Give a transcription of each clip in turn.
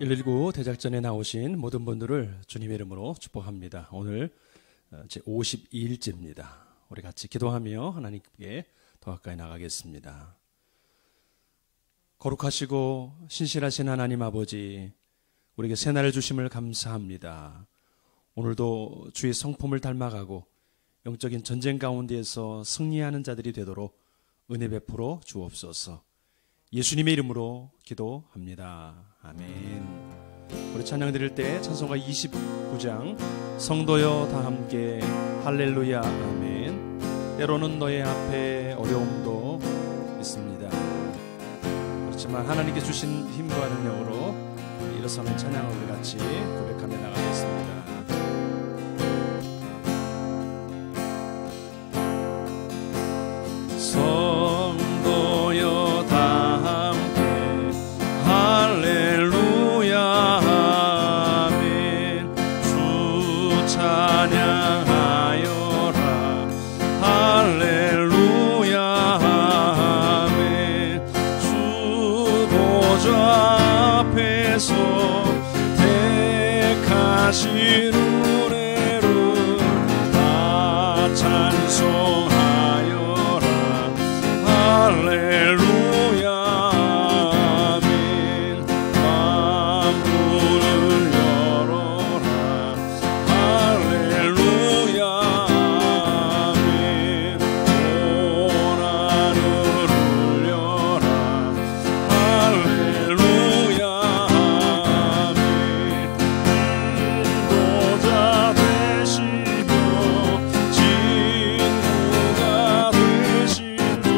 119 대작전에 나오신 모든 분들을 주님의 이름으로 축복합니다. 오늘 제 52일째입니다. 우리 같이 기도하며 하나님께 더 가까이 나가겠습니다. 거룩하시고 신실하신 하나님 아버지, 우리에게 새날을 주심을 감사합니다. 오늘도 주의 성품을 닮아가고 영적인 전쟁 가운데에서 승리하는 자들이 되도록 은혜 베풀어 주옵소서. 예수님의 이름으로 기도합니다. 아멘. 우리 찬양 드릴 때 찬송가 29장 성도여 다 함께 할렐루야 아멘. 때로는 너의 앞에 어려움도 있습니다. 그렇지만 하나님께 주신 힘과 능력으로 일어서는 찬양을 우리 같이 고백하며 나가겠습니다. 성도여 다 함께 할렐루야 아멘. 주 찬양하여라 할렐루야 아멘. 주 보좌 앞에서 택하신 은혜를 다 찬송하여라 할렐루야 아멘. 만물을 열어라 할렐루야 아멘. 고난을 울려라 할렐루야 아멘. 인도자 되시며 친구가 되신 주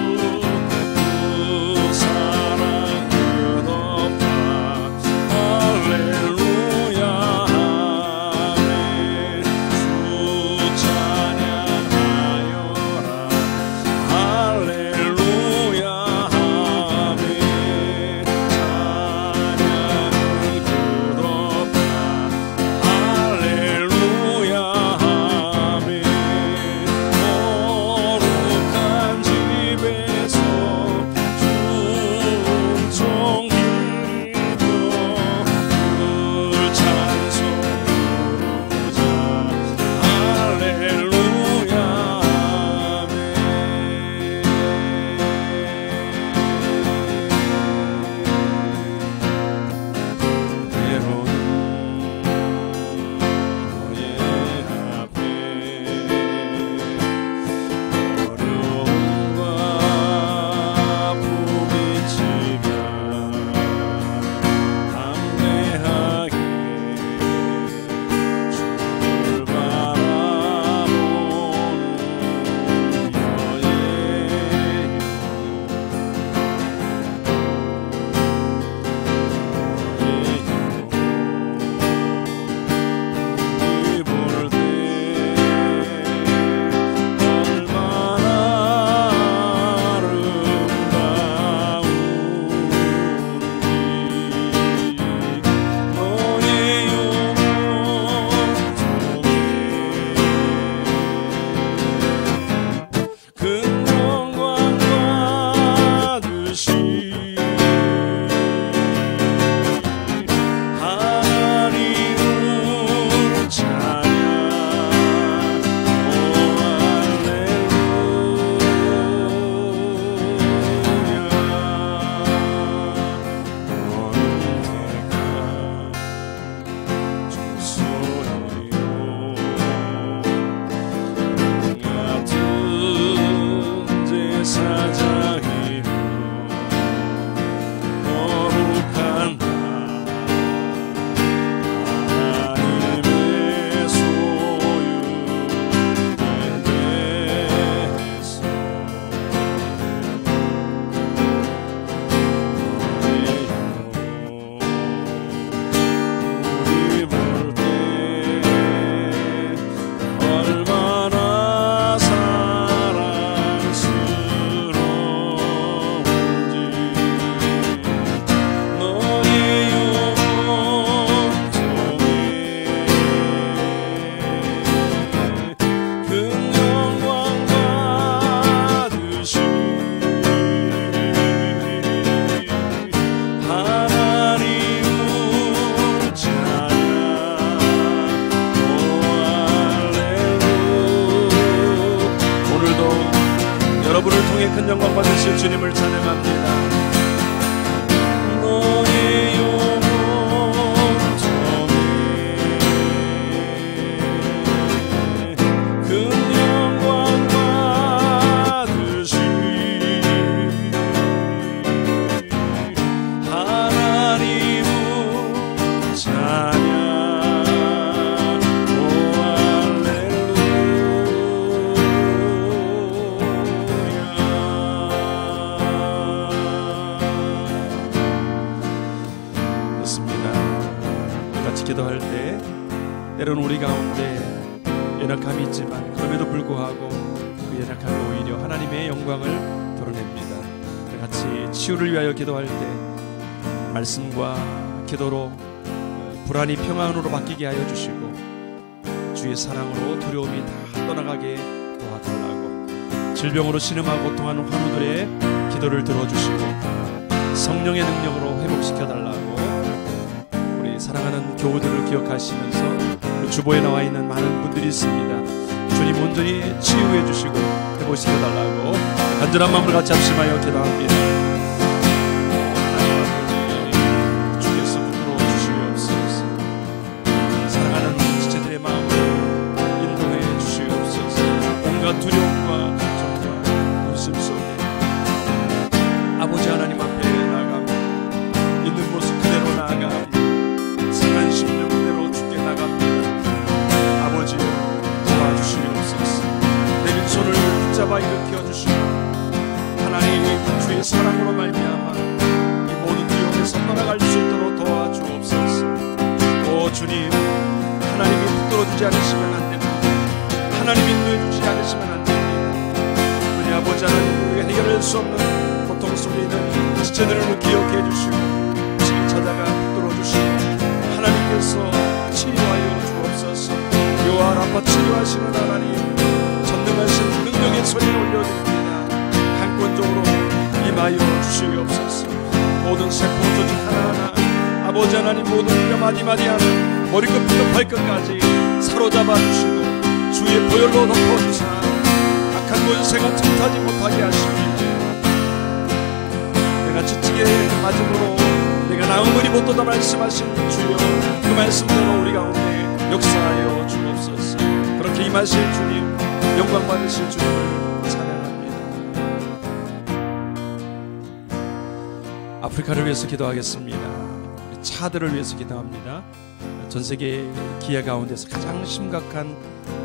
주님을 찬양합니다. 기도할 때 때로는 우리 가운데 연약함이 있지만 그럼에도 불구하고 그 연약함이 오히려 하나님의 영광을 드러냅니다. 같이 치유를 위하여 기도할 때 말씀과 기도로 불안이 평안으로 바뀌게 하여 주시고 주의 사랑으로 두려움이 다 떠나가게 도와달라고, 질병으로 신음하고 고통하는 환우들의 기도를 들어주시고 성령의 능력으로 회복시켜달라고, 사랑하는 교우들을 기억하시면서 주보에 나와 있는 많은 분들이 있습니다. 주님 온전히 치유해 주시고 회복시켜 달라고 간절한 마음을 같이 합심하여 기도합니다. 하나님 아버지, 주께서 붙들어 주시옵소서. 사랑하는 지체들의 마음을 인도해 주시옵소서. 온갖 두려움과 걱정과 근심 속에 아버지 하나님 앞에 나아가며 있는 모습 그대로 나아가며 심령 그대로 주께 나갑니다. 아버지 도와주시옵소서. 내린 손을 붙잡아 일으켜 주시고 하나님 주의 사랑으로 말미암아 이 모든 두려움에서 떠나갈 수 있도록 도와주옵소서. 오 주님, 하나님이 붙들어주지 않으시면 안 됩니다. 하나님이 인도해주지 않으시면 안 됩니다. 우리 아버지 하나님, 우리가 해결할 수 없는 고통 속에 있는 지체들을 기억해 주시고 지금 찾아가 붙들어주시고 하나님께서 치유하여 주옵소서. 요한 아파 치유하시는 하나님, 전능하신 능력의 소리를 올려드립니다. 강권적으로 임하여 주시옵소서. 모든 세포 조직 하나하나 아버지 하나님 모든 뼈 마디마디 하나 머리끝부터 발끝까지 사로잡아 주시고 주의 보혈로 덮어주사 악한 권세가 틈타지 못하게 하십니다. 내가 지치게 맞음으로 내가 나음을 입었도다 말씀하신 주여, 그 말씀대로 우리 가운데 역사하여 주옵소서. 그렇게 임하실 주님, 영광 받으실 주님을 찬양합니다. 아프리카를 위해서 기도하겠습니다. 차들을 위해서 기도합니다. 전 세계 기아 가운데서 가장 심각한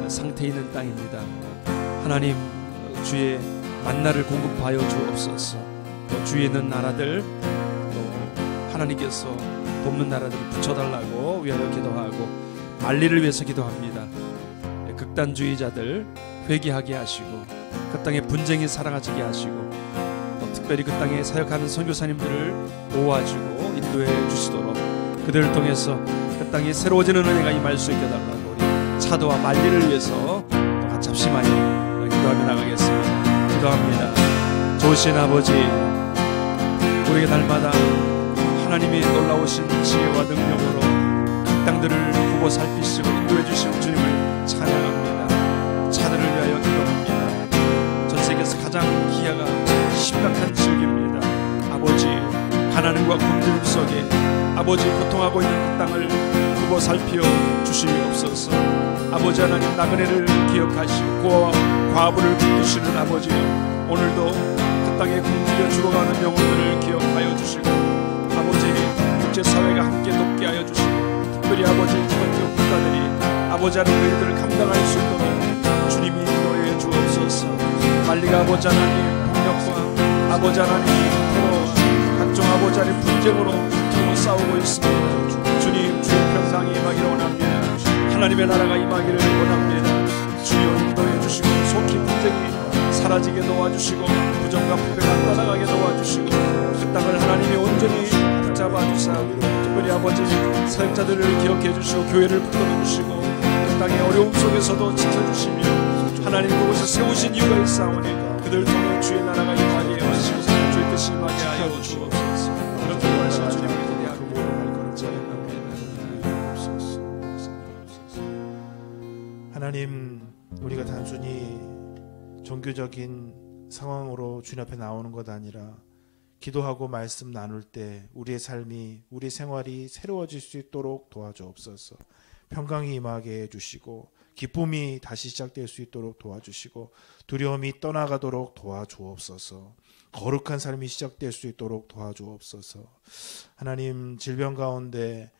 상태에 있는 땅입니다. 하나님, 주의 만나를 공급하여 주옵소서. 또 주위에 있는 나라들, 하나님께서 돕는 나라들을 붙여달라고 위하여 기도하고, 만리를 위해서 기도합니다. 극단주의자들 회개하게 하시고 그 땅에 분쟁이 사라지게 하시고 또 특별히 그 땅에 사역하는 선교사님들을 모아주고 인도해 주시도록 그들을 통해서 그 땅에 새로워지는 은혜가 임할 수 있게 달라고, 우리 차도와 만리를 위해서 또 같이 합심하여 기도하며 나가겠습니다. 기도합니다. 좋으신 아버지, 우리에게 날마다 하나님이 놀라우신 지혜와 능력으로 그 땅들을 보고 살피시고 인도해 주신 주님을 찬양합니다. 차들을 위하여 기도합니다. 전 세계에서 가장 기아가 심각한 지역입니다. 아버지, 가난과 굶주림 속에 아버지 고통하고 있는 그 땅을 보고 살피어 주시옵소서. 아버지 하나님, 나그네를 기억하시고 고아와 과부를 붙드시는 아버지, 오늘도 그 땅에 굶주려 죽어가는 영혼들을 기억하여 주시고 아버지, 국제사회가 함께 돕게 하여 주시고 특별히 아버지 주변국 국가들이 아버지 하나님 너희들을 감당할 수 있도록 주님이 인도해 주옵소서. 말리가 아버지 하나님 폭력과 아버지 하나님 테러 각종 아버지 하나님 분쟁으로 서로 싸우고 있습니다. 주님, 주의 평강이 임하기를 원합니다. 하나님의 나라가 임하기를 원합니다. 주여 인도해 주시고 속히 분쟁이 사라지게 도와주시고 부정과 부패가 떠나가게 도와주시고 그 땅을 하나님이 온전히 붙잡아주사 특별히 아버지 사역자들을 기억해 주시고 교회를 붙들어 주시고 그 땅의 어려움 속에서도 지켜주시며 하나님 그곳에 세우신 이유가 있사오니 그들 통해 주의 나라가 임하게 하시고 주의 뜻이 임하게 하여 주옵소서. 그렇게 하시는 주님을 기대하고 모든 발걸음 찬양합니다. 하나님, 우리가 단순히 종교적인 상황으로 주님 앞에 나오는 것 아니라 기도하고 말씀 나눌 때 우리의 삶이, 우리 생활이 새로워질 수 있도록 도와주옵소서. 평강이 임하게 해주시고 기쁨이 다시 시작될 수 있도록 도와주시고 두려움이 떠나가도록 도와주옵소서. 거룩한 삶이 시작될 수 있도록 도와주옵소서. 하나님, 질병 가운데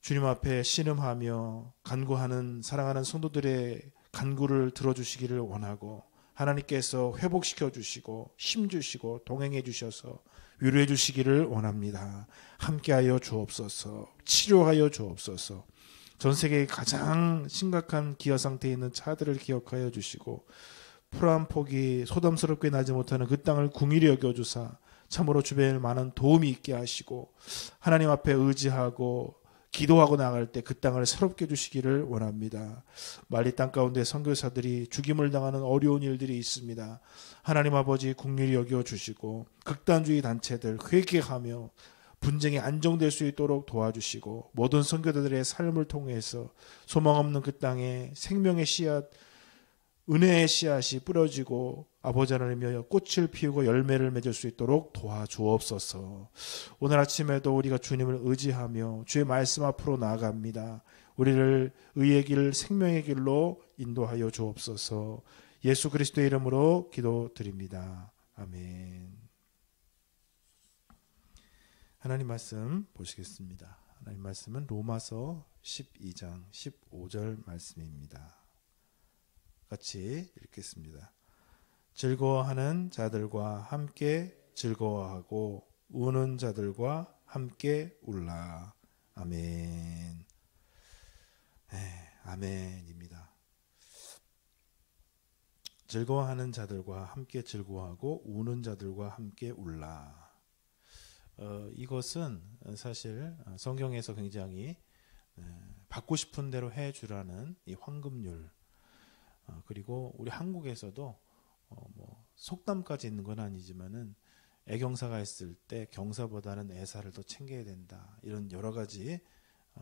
주님 앞에 신음하며 간구하는 사랑하는 성도들의 간구를 들어주시기를 원하고 하나님께서 회복시켜 주시고 힘 주시고 동행해 주셔서 위로해 주시기를 원합니다. 함께하여 주옵소서. 치료하여 주옵소서. 전 세계의 가장 심각한 기아 상태에 있는 차들을 기억하여 주시고 풀 한 폭이 소담스럽게 나지 못하는 그 땅을 궁일히 여겨주사 참으로 주변에 많은 도움이 있게 하시고 하나님 앞에 의지하고 기도하고 나갈 때 그 땅을 새롭게 주시기를 원합니다. 말리 땅 가운데 선교사들이 죽임을 당하는 어려운 일들이 있습니다. 하나님 아버지 긍휼히 여겨 주시고 극단주의 단체들 회개하며 분쟁이 안정될 수 있도록 도와주시고 모든 선교사들의 삶을 통해서 소망 없는 그 땅에 생명의 씨앗, 은혜의 씨앗이 뿌려지고 아버지 하나님이여 꽃을 피우고 열매를 맺을 수 있도록 도와주옵소서. 오늘 아침에도 우리가 주님을 의지하며 주의 말씀 앞으로 나아갑니다. 우리를 의의 길, 생명의 길로 인도하여 주옵소서. 예수 그리스도의 이름으로 기도드립니다. 아멘. 하나님 말씀 보시겠습니다. 하나님 말씀은 로마서 12장 15절 말씀입니다. 같이 읽겠습니다. 즐거워하는 자들과 함께 즐거워하고 우는 자들과 함께 울라. 아멘. 네, 아멘입니다. 즐거워하는 자들과 함께 즐거워하고 우는 자들과 함께 울라. 이것은 사실 성경에서 굉장히 받고 싶은 대로 해주라는 이 황금률, 그리고 우리 한국에서도 속담까지 있는 건 아니지만은 애경사가 있을 때 경사보다는 애사를 더 챙겨야 된다. 이런 여러 가지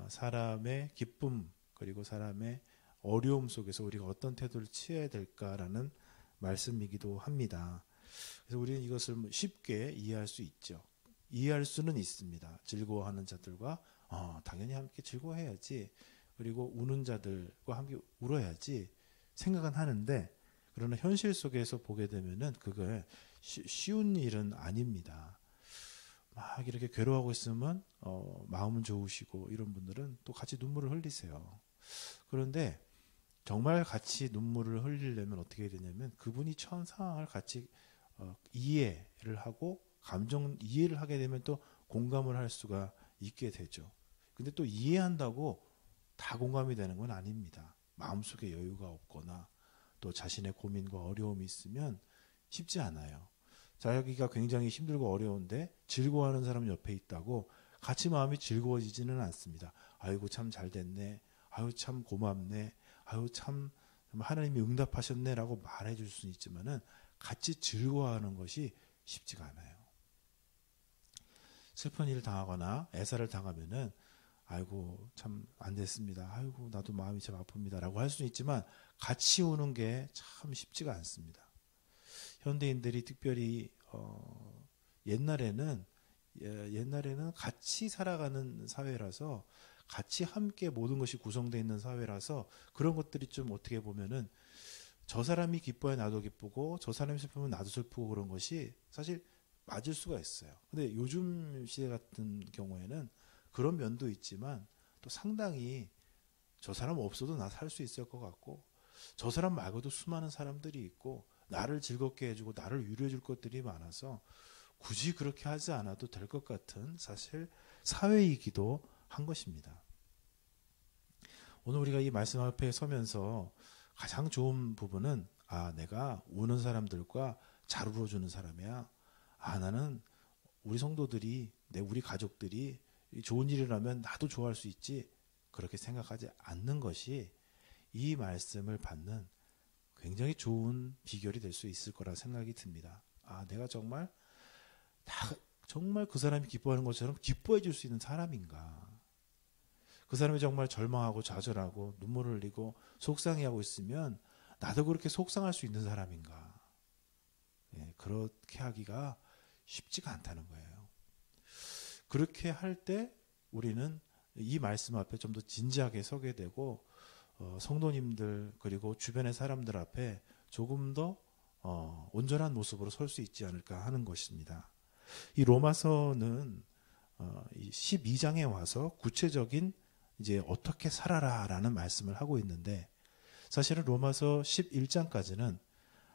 사람의 기쁨 그리고 사람의 어려움 속에서 우리가 어떤 태도를 취해야 될까라는 말씀이기도 합니다. 그래서 우리는 이것을 쉽게 이해할 수 있죠. 이해할 수는 있습니다. 즐거워하는 자들과 당연히 함께 즐거워해야지. 그리고 우는 자들과 함께 울어야지. 생각은 하는데 그러나 현실 속에서 보게 되면은 그걸 쉬운 일은 아닙니다. 막 이렇게 괴로워하고 있으면 마음은 좋으시고 이런 분들은 또 같이 눈물을 흘리세요. 그런데 정말 같이 눈물을 흘리려면 어떻게 해야 되냐면 그분이 처한 상황을 같이 이해를 하고 감정 이해를 하게 되면 또 공감을 할 수가 있게 되죠. 근데 또 이해한다고 다 공감이 되는 건 아닙니다. 마음속에 여유가 없거나 또 자신의 고민과 어려움이 있으면 쉽지 않아요. 자기가 굉장히 힘들고 어려운데 즐거워하는 사람 옆에 있다고 같이 마음이 즐거워지지는 않습니다. 아이고 참 잘 됐네. 아유 참 고맙네. 아유 참 하나님이 응답하셨네 라고 말해줄 수는 있지만은 같이 즐거워하는 것이 쉽지가 않아요. 슬픈 일을 당하거나 애사를 당하면은 아이고 참 안 됐습니다. 아이고 나도 마음이 참 아픕니다 라고 할 수는 있지만 같이 우는 게 참 쉽지가 않습니다. 현대인들이 특별히 옛날에는 같이 살아가는 사회라서 같이 함께 모든 것이 구성되어 있는 사회라서 그런 것들이 좀 어떻게 보면은 저 사람이 기뻐야 나도 기쁘고 저 사람이 슬프면 나도 슬프고 그런 것이 사실 맞을 수가 있어요. 근데 요즘 시대 같은 경우에는 그런 면도 있지만 또 상당히 저 사람 없어도 나 살 수 있을 것 같고 저 사람 말고도 수많은 사람들이 있고 나를 즐겁게 해주고 나를 위로해 줄 것들이 많아서 굳이 그렇게 하지 않아도 될 것 같은 사실 사회이기도 한 것입니다. 오늘 우리가 이 말씀 앞에 서면서 가장 좋은 부분은 내가 우는 사람들과 잘 울어주는 사람이야. 나는 우리 성도들이 우리 가족들이 좋은 일이라면 나도 좋아할 수 있지. 그렇게 생각하지 않는 것이 이 말씀을 받는 굉장히 좋은 비결이 될 수 있을 거라 생각이 듭니다. 내가 정말 그 사람이 기뻐하는 것처럼 기뻐해 줄 수 있는 사람인가? 그 사람이 정말 절망하고 좌절하고 눈물을 흘리고 속상해하고 있으면 나도 그렇게 속상할 수 있는 사람인가? 그렇게 하기가 쉽지가 않다는 거예요. 그렇게 할 때 우리는 이 말씀 앞에 좀 더 진지하게 서게 되고 성도님들 그리고 주변의 사람들 앞에 조금 더 온전한 모습으로 설 수 있지 않을까 하는 것입니다. 이 로마서는 이 12장에 와서 구체적인 이제 어떻게 살아라라는 말씀을 하고 있는데, 사실은 로마서 11장까지는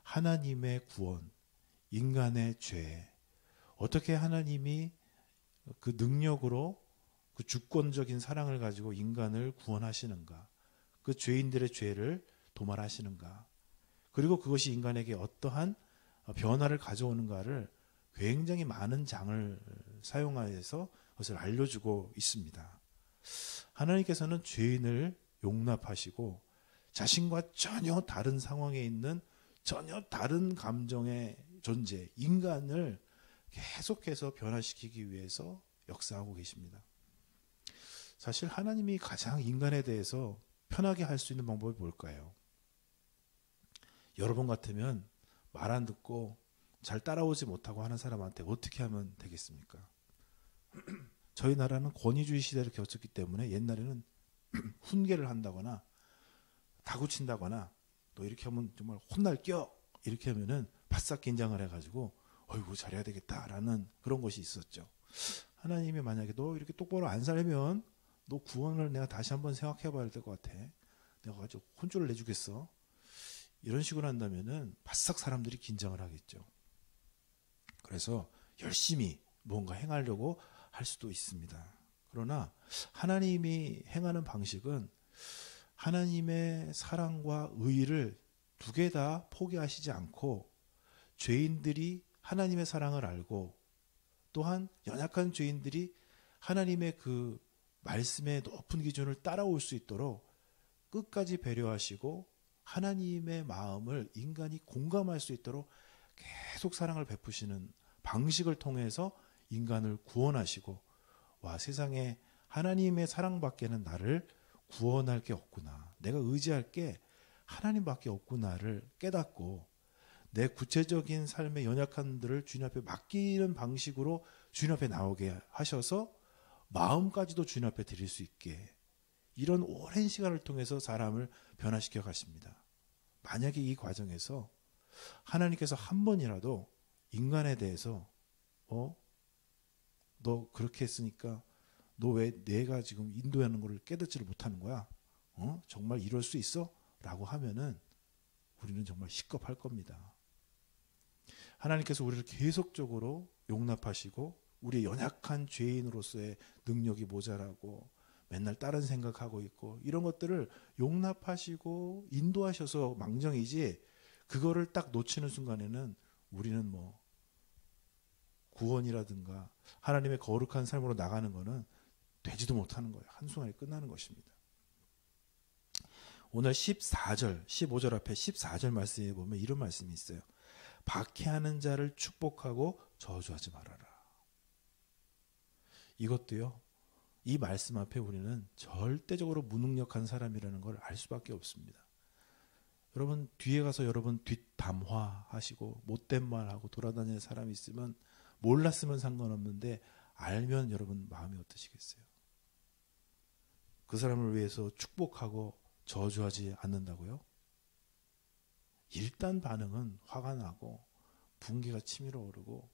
하나님의 구원, 인간의 죄, 어떻게 하나님이 그 능력으로 그 주권적인 사랑을 가지고 인간을 구원하시는가, 그 죄인들의 죄를 도말하시는가, 그리고 그것이 인간에게 어떠한 변화를 가져오는가를 굉장히 많은 장을 사용하여서 그것을 알려주고 있습니다. 하나님께서는 죄인을 용납하시고 자신과 전혀 다른 상황에 있는 전혀 다른 감정의 존재, 인간을 계속해서 변화시키기 위해서 역사하고 계십니다. 사실 하나님이 가장 인간에 대해서 편하게 할 수 있는 방법이 뭘까요? 여러분 같으면 말 안 듣고 잘 따라오지 못하고 하는 사람한테 어떻게 하면 되겠습니까? 저희 나라는 권위주의 시대를 겪었기 때문에 옛날에는 훈계를 한다거나 다구친다거나 또 이렇게 하면 정말 혼날 겨 이렇게 하면은 바싹 긴장을 해가지고 어이구 잘해야 되겠다라는 그런 것이 있었죠. 하나님이 만약에 너 이렇게 똑바로 안 살면 너 구원을 내가 다시 한번 생각해 봐야 될 것 같아. 내가 아주 혼쭐을 내주겠어. 이런 식으로 한다면은 바싹 사람들이 긴장을 하겠죠. 그래서 열심히 뭔가 행하려고 할 수도 있습니다. 그러나 하나님이 행하는 방식은 하나님의 사랑과 의의를 두 개 다 포기하시지 않고 죄인들이 하나님의 사랑을 알고 또한 연약한 죄인들이 하나님의 그 말씀의 높은 기준을 따라올 수 있도록 끝까지 배려하시고 하나님의 마음을 인간이 공감할 수 있도록 계속 사랑을 베푸시는 방식을 통해서 인간을 구원하시고, 와, 세상에 하나님의 사랑밖에는 나를 구원할 게 없구나, 내가 의지할 게 하나님밖에 없구나를 깨닫고 내 구체적인 삶의 연약함들을 주님 앞에 맡기는 방식으로 주님 앞에 나오게 하셔서 마음까지도 주님 앞에 드릴 수 있게, 이런 오랜 시간을 통해서 사람을 변화시켜 가십니다. 만약에 이 과정에서 하나님께서 한 번이라도 인간에 대해서 너 그렇게 했으니까 너 왜 내가 지금 인도하는 것을 깨닫지를 못하는 거야? 정말 이럴 수 있어? 라고 하면은 우리는 정말 식겁할 겁니다. 하나님께서 우리를 계속적으로 용납하시고 우리의 연약한 죄인으로서의 능력이 모자라고 맨날 다른 생각하고 있고 이런 것들을 용납하시고 인도하셔서 망정이지, 그거를 딱 놓치는 순간에는 우리는 뭐 구원이라든가 하나님의 거룩한 삶으로 나가는 거는 되지도 못하는 거예요. 한순간에 끝나는 것입니다. 오늘 14절, 15절 앞에 14절 말씀에 보면 이런 말씀이 있어요. 박해하는 자를 축복하고 저주하지 말아라. 이것도요, 이 말씀 앞에 우리는 절대적으로 무능력한 사람이라는 걸 알 수밖에 없습니다. 여러분 뒤에 가서 여러분 뒷담화하시고 못된 말하고 돌아다니는 사람이 있으면 몰랐으면 상관없는데 알면 여러분 마음이 어떠시겠어요? 그 사람을 위해서 축복하고 저주하지 않는다고요? 일단 반응은 화가 나고 분기가 치밀어 오르고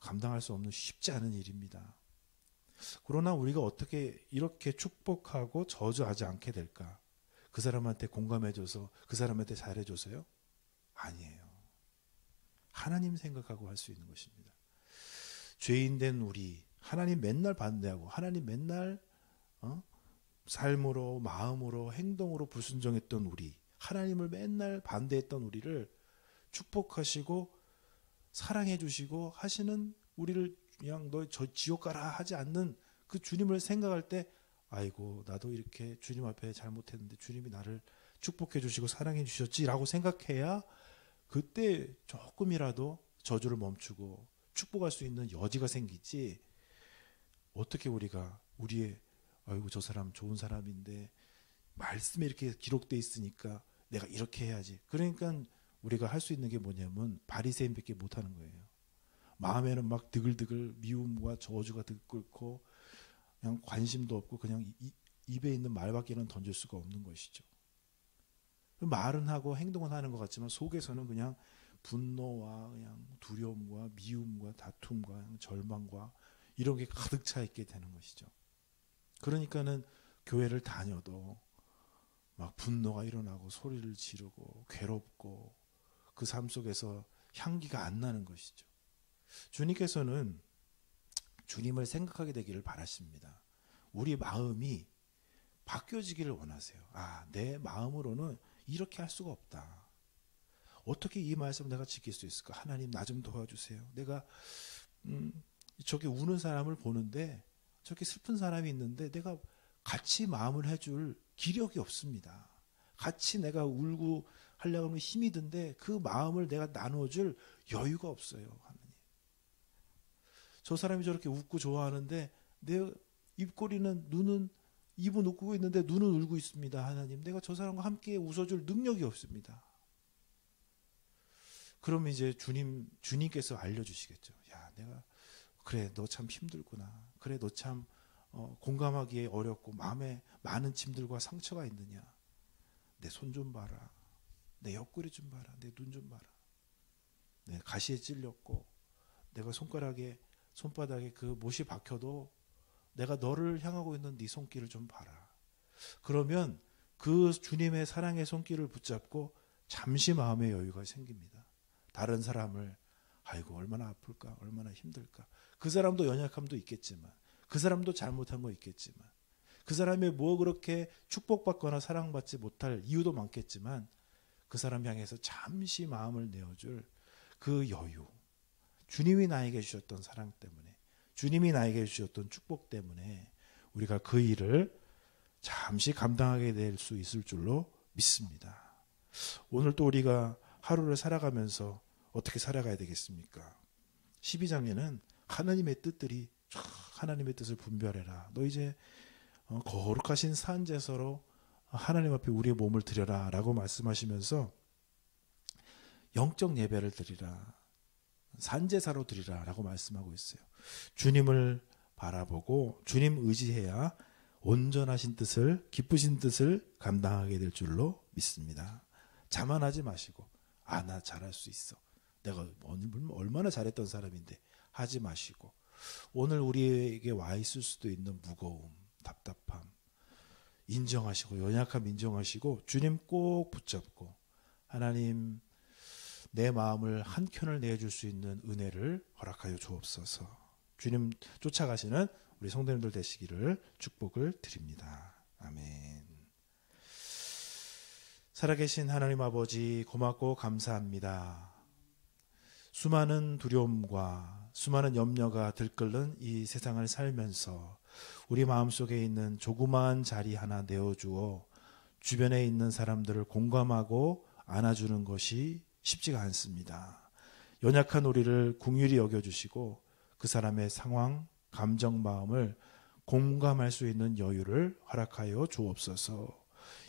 감당할 수 없는 쉽지 않은 일입니다. 그러나 우리가 어떻게 이렇게 축복하고 저주하지 않게 될까? 그 사람한테 공감해줘서 그 사람한테 잘해줘서요? 아니에요. 하나님 생각하고 할 수 있는 것입니다. 죄인된 우리, 하나님 맨날 반대하고 하나님 맨날 삶으로 마음으로 행동으로 불순종했던 우리, 하나님을 맨날 반대했던 우리를 축복하시고 사랑해 주시고 하시는 우리를 그냥 너 저 지옥 가라 하지 않는 그 주님을 생각할 때, 아이고 나도 이렇게 주님 앞에 잘못했는데 주님이 나를 축복해 주시고 사랑해 주셨지라고 생각해야 그때 조금이라도 저주를 멈추고 축복할 수 있는 여지가 생기지, 어떻게 우리가 우리의 아이고 저 사람 좋은 사람인데 말씀에 이렇게 기록돼 있으니까 내가 이렇게 해야지, 그러니까 우리가 할 수 있는 게 뭐냐면 바리새인밖에 못하는 거예요. 마음에는 막 드글드글 미움과 저주가 들끓고 그냥 관심도 없고 그냥 입에 있는 말밖에는 던질 수가 없는 것이죠. 말은 하고 행동은 하는 것 같지만 속에서는 그냥 분노와 그냥 두려움과 미움과 다툼과 그냥 절망과 이런 게 가득 차 있게 되는 것이죠. 그러니까는 교회를 다녀도 막 분노가 일어나고 소리를 지르고 괴롭고 그 삶 속에서 향기가 안 나는 것이죠. 주님께서는 주님을 생각하게 되기를 바라십니다. 우리 마음이 바뀌어지기를 원하세요. 내 마음으로는 이렇게 할 수가 없다. 어떻게 이 말씀 내가 지킬 수 있을까? 하나님 나 좀 도와주세요. 내가 저기 우는 사람을 보는데 저렇게 슬픈 사람이 있는데 내가 같이 마음을 해줄 기력이 없습니다. 같이 내가 울고 하려고 하면 힘이 든데 그 마음을 내가 나눠줄 여유가 없어요. 하나님. 저 사람이 저렇게 웃고 좋아하는데 내 입꼬리는 눈은 입은 웃고 있는데 눈은 울고 있습니다. 하나님, 내가 저 사람과 함께 웃어줄 능력이 없습니다. 그러면 이제 주님께서 알려주시겠죠. 야, 내가 그래 너 참 힘들구나. 그래 너 참 공감하기에 어렵고 마음에 많은 짐들과 상처가 있느냐. 내 손 좀 봐라. 내 옆구리 좀 봐라. 내 눈 좀 봐라. 내 가시에 찔렸고 내가 손바닥에 그 못이 박혀도 내가 너를 향하고 있는 네 손길을 좀 봐라. 그러면 그 주님의 사랑의 손길을 붙잡고 잠시 마음의 여유가 생깁니다. 다른 사람을 아이고 얼마나 아플까 얼마나 힘들까. 그 사람도 연약함도 있겠지만 그 사람도 잘못한 거 있겠지만 그 사람이 뭐 그렇게 축복받거나 사랑받지 못할 이유도 많겠지만 그 사람 향해서 잠시 마음을 내어줄 그 여유, 주님이 나에게 주셨던 사랑 때문에, 주님이 나에게 주셨던 축복 때문에 우리가 그 일을 잠시 감당하게 될 수 있을 줄로 믿습니다. 오늘 또 우리가 하루를 살아가면서 어떻게 살아가야 되겠습니까? 12장에는 하나님의 뜻을 분별해라. 너 이제 거룩하신 산제사로 하나님 앞에 우리의 몸을 드려라 라고 말씀하시면서 영적 예배를 드리라, 산제사로 드리라 라고 말씀하고 있어요. 주님을 바라보고 주님 의지해야 온전하신 뜻을, 기쁘신 뜻을 감당하게 될 줄로 믿습니다. 자만하지 마시고 나 잘할 수 있어, 내가 얼마나 잘했던 사람인데 하지 마시고, 오늘 우리에게 와 있을 수도 있는 무거움, 답답함 인정하시고 연약함 인정하시고 주님 꼭 붙잡고 하나님 내 마음을 한켠을 내줄 수 있는 은혜를 허락하여 주옵소서. 주님 쫓아가시는 우리 성도님들 되시기를 축복을 드립니다. 아멘. 살아계신 하나님 아버지 고맙고 감사합니다. 수많은 두려움과 수많은 염려가 들끓는 이 세상을 살면서 우리 마음속에 있는 조그마한 자리 하나 내어주어 주변에 있는 사람들을 공감하고 안아주는 것이 쉽지가 않습니다. 연약한 우리를 긍휼히 여겨주시고 그 사람의 상황, 감정, 마음을 공감할 수 있는 여유를 허락하여 주옵소서.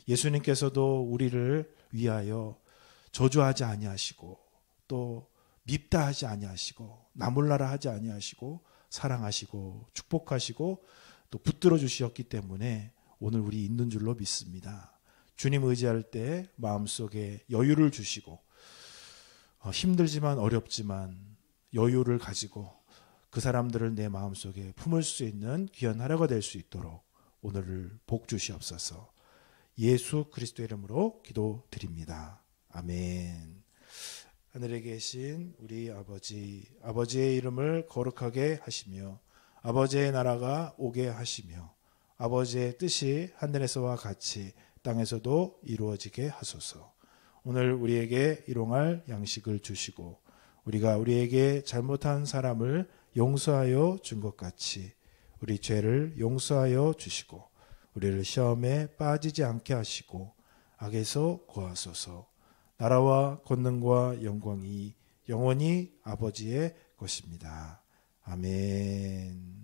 예수님께서도 우리를 위하여 저주하지 아니하시고 또 밉다 하지 아니하시고 나몰라라 하지 아니하시고 사랑하시고 축복하시고 또 붙들어 주셨기 때문에 오늘 우리 있는 줄로 믿습니다. 주님 의지할 때 마음속에 여유를 주시고 힘들지만 어렵지만 여유를 가지고 그 사람들을 내 마음속에 품을 수 있는 귀한 하루가 될 수 있도록 오늘을 복 주시옵소서. 예수 그리스도의 이름으로 기도드립니다. 아멘. 하늘에 계신 우리 아버지의 이름을 거룩하게 하시며 아버지의 나라가 오게 하시며 아버지의 뜻이 하늘에서와 같이 땅에서도 이루어지게 하소서. 오늘 우리에게 일용할 양식을 주시고 우리가 우리에게 잘못한 사람을 용서하여 준 것 같이 우리 죄를 용서하여 주시고 우리를 시험에 빠지지 않게 하시고 악에서 구하소서. 나라와 권능과 영광이 영원히 아버지의 것입니다. 아멘.